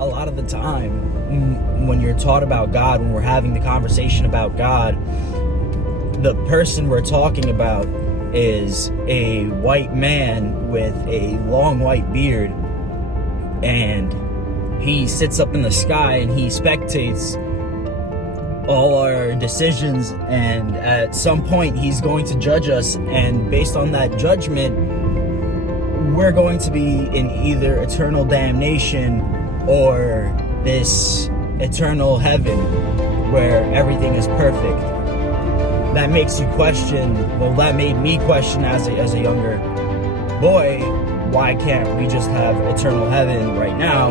a lot of the time, when you're taught about God, when we're having the conversation about God, the person we're talking about is a white man with a long white beard, and he sits up in the sky and he spectates all our decisions, and at some point he's going to judge us, and based on that judgment, we're going to be in either eternal damnation or this eternal heaven where everything is perfect. That makes you question, well, that made me question as a younger boy, why can't we just have eternal heaven right now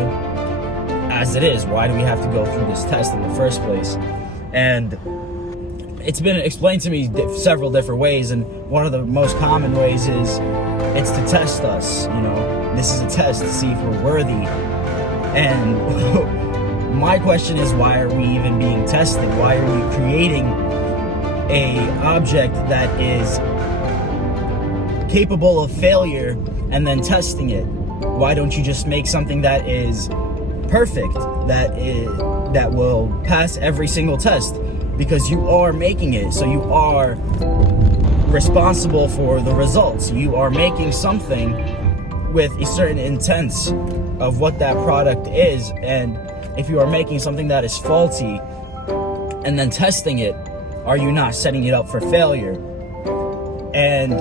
as it is? Why do we have to go through this test in the first place? And it's been explained to me several different ways, and one of the most common ways is it's to test us. You know, this is a test to see if we're worthy. And my question is, why are we even being tested? Why are we creating a object that is capable of failure and then testing it? Why don't you just make something that is perfect, that will pass every single test? Because you are making it, so you are responsible for the results. You are making something with a certain intent of what that product is, and if you are making something that is faulty and then testing it, are you not setting it up for failure? And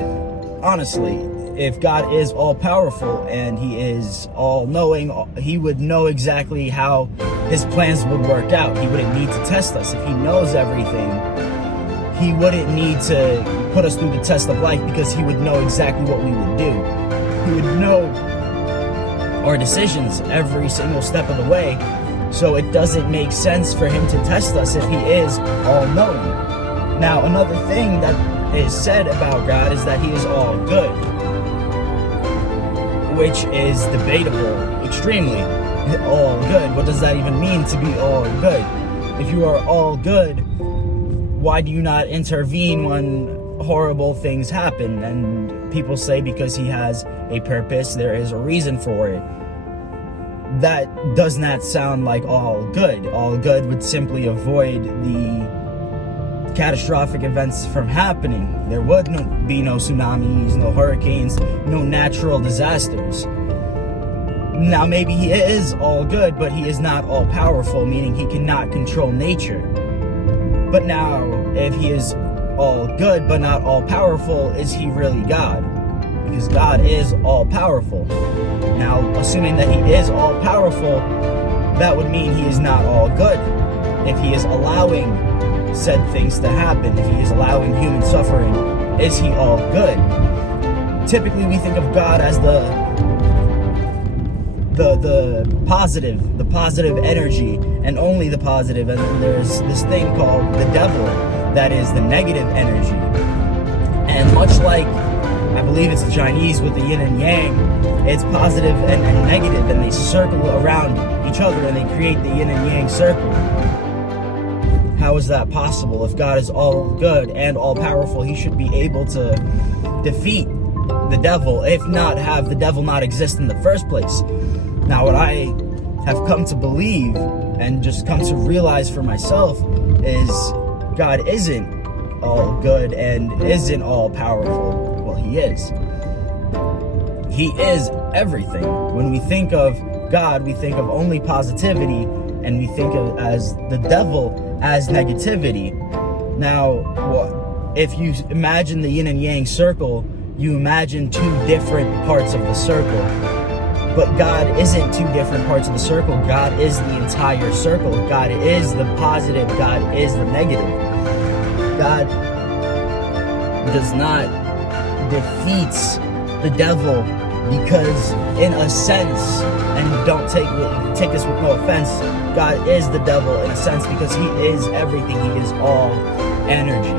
honestly, if God is all-powerful and he is all-knowing, he would know exactly how his plans would work out. He wouldn't need to test us. If he knows everything, he wouldn't need to put us through the test of life, because he would know exactly what we would do. He would know our decisions every single step of the way. So it doesn't make sense for him to test us if he is all-knowing. Now, another thing that is said about God is that he is all good, which is debatable, extremely. All good, what does that even mean, to be all good? If you are all good, why do you not intervene when horrible things happen? And people say because he has a purpose, there is a reason for it. That does not sound like all good. All good would simply avoid the catastrophic events from happening. There would be no tsunamis, no hurricanes, no natural disasters. Now, maybe he is all good, but he is not all powerful, meaning he cannot control nature. But now, if he is all good but not all powerful, is he really God? Because God is all powerful. Now, assuming that he is all powerful, that would mean he is not all good. If he is allowing said things to happen, if he is allowing human suffering, is he all good? Typically, we think of God as the positive energy, and only the positive, and then there's this thing called the devil that is the negative energy. And much like, I believe it's the Chinese with the yin and yang, it's positive and negative, and they circle around each other and they create the yin and yang circle. How is that possible? If God is all good and all powerful, he should be able to defeat the devil, if not have the devil not exist in the first place. Now, what I have come to believe and just come to realize for myself is God isn't all good and isn't all powerful. Well, he is. He is everything. When we think of God, we think of only positivity, and we think of as the devil as negativity. Now, if you imagine the yin and yang circle, you imagine two different parts of the circle. But God isn't two different parts of the circle. God is the entire circle. God is the positive. God is the negative. God does not defeat the devil because, in a sense, and don't take this with no offense, God is the devil in a sense because he is everything. He is all energy.